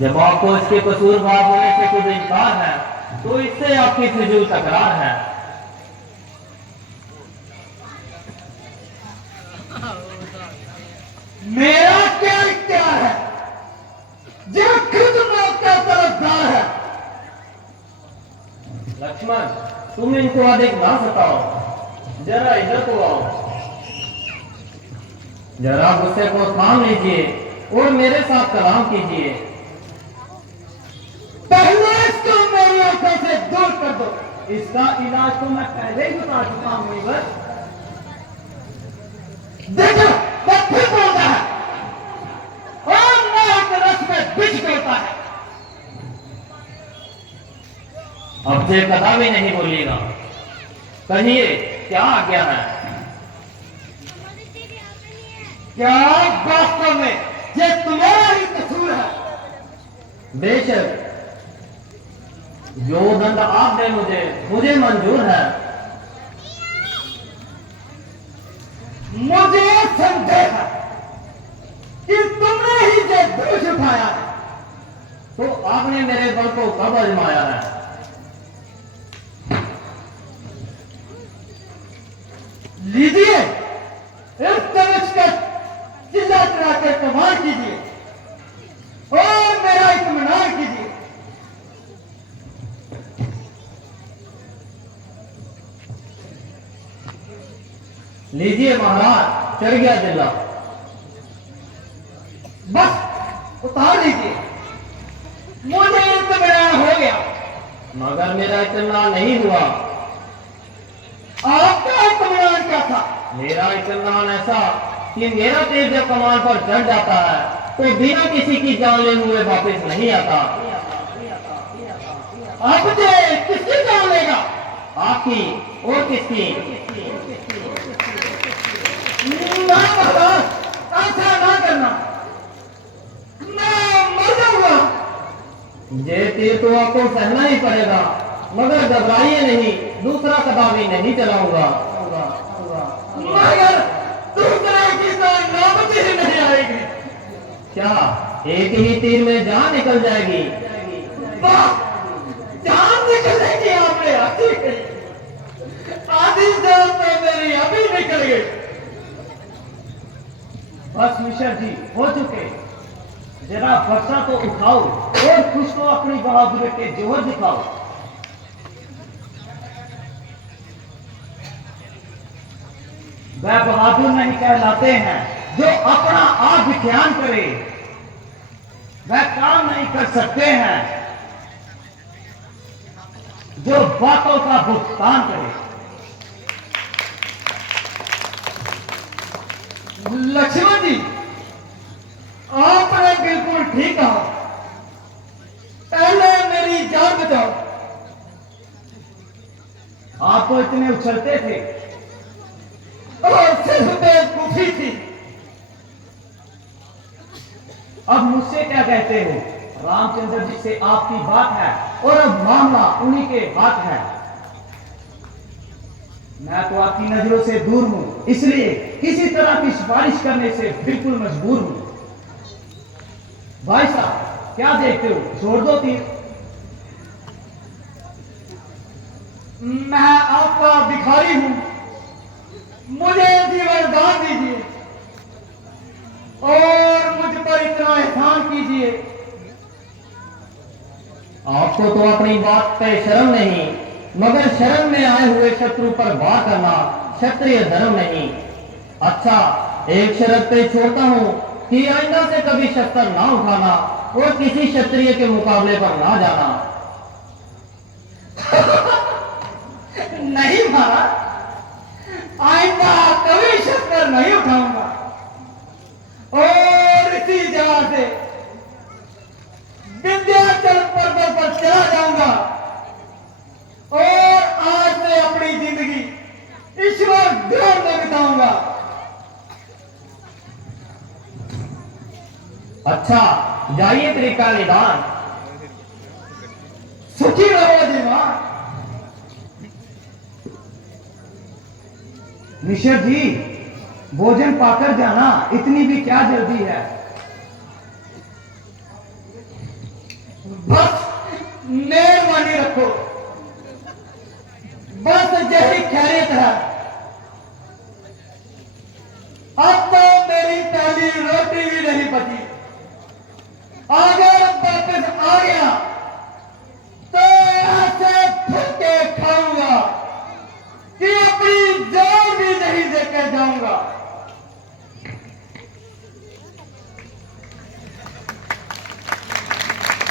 जब आपको इसके कसूरवार होने से कुछ इनकार है तो इससे आपकी फिजूल तकरार है। मेरा क्या इख्तियार है जो खुद मौत का तरफदार है। लक्ष्मण, तुम इनको अधिक ना सताओ, जरा इधर को आओ। जरा गुस्से को थाम लीजिए और मेरे साथ कलाम कीजिए। पहले इसको मेरी आंखों से दूर कर दो। इसका इलाज तो मैं पहले ही बता चुका हूं। मुनीवर, देखो वो फिर बोलता है और मौत रस में बिछ करता है। अब से कदा भी नहीं बोलिएगा। कहिए क्या आज्ञा है? क्या वास्तव में ये तुम्हारा ही कसूर है? बेशक, जो दंड आप दे मुझे मंजूर है। मुझे संदेह है कि तुमने ही जो दोष उठाया है। तो आपने मेरे बल को कब आजमाया है? लीजिए इस तनिष्क का चिल्ला चढ़ा कर कमाल कीजिए और मेरा इत्मीनान कीजिए। लीजिए महाराज, चढ़ गया जिला। बस उतार लीजिए, मुझे इत्मीनान हो गया। मगर मेरा इत्मीनान नहीं हुआ। आपका इत्मीनान क्या था? मेरा इत्मीनान ऐसा कि मेरा तीर जब कमान पर चढ़ जाता है तो बिना किसी की जान ले हुए वापस नहीं आता। आप मुझे किसकी जान लेगा? आपकी और किसकी? ना महाराज, ऐसा ना करना, मैं मर जाऊंगा। ये तीर तो आपको सहना ही पड़ेगा, मगर घबराइए नहीं, दूसरा कदापि नहीं चलाऊंगा। मगर दूसरे की तो नौबत ही नहीं आएगी। क्या एक ही तीर में जान निकल जाएगी? वाह, जान निकलेगी। आपने हंसी कही, आधी जान तो मेरी अभी निकल गई। बस मिश्र जी हो चुके, जरा फरसा तो उठाओ और कुछ तो अपनी बहादुरी के जोहर दिखाओ। वह बहादुर नहीं कहलाते हैं जो अपना आप ध्यान करे, वह काम नहीं कर सकते हैं जो बातों का भुगतान करे। लक्ष्मण जी, आपने बिल्कुल ठीक कहा। पहले मेरी जान बचाओ। आप तो इतने उछलते थे। और सिर्फ बेवकूफी थी। अब मुझसे क्या कहते हो? रामचंद्र जी से आपकी बात है और अब मामला उन्हीं के हाथ है। मैं तो आपकी नजरों से दूर हूं, इसलिए किसी तरह की सिफारिश करने से बिल्कुल मजबूर हूं। भाई साहब, क्या देखते हो? छोड़ दो तीर। मैं आपका भिखारी हूं, मुझे जीवन दान दीजिए और मुझ पर इतना एहसान कीजिए। आपको तो अपनी बात पे शर्म नहीं, मगर शर्म में आए हुए शत्रु पर वार करना क्षत्रिय धर्म नहीं। अच्छा, एक शर्त पे छोड़ता हूं कि आइंदा से कभी शस्त्र ना उठाना और किसी क्षत्रिय के मुकाबले पर ना जाना। नहीं महाराज, आइंदा कभी शस्त्र नहीं उठाऊंगा और इसी जगह से विंध्याचल पर्वत पर चला जाऊंगा और आज से अपनी जिंदगी ईश्वर ध्यान में बिताऊंगा। अच्छा, जाइए तरीका निदान। सुखी रहो जीवान। मिश्र जी, भोजन पाकर जाना, इतनी भी क्या जल्दी है? बस मेहरबानी रखो, बस यही खैरियत है। अब तो मेरी पहली रोटी भी नहीं बची, अगर वापस आ गया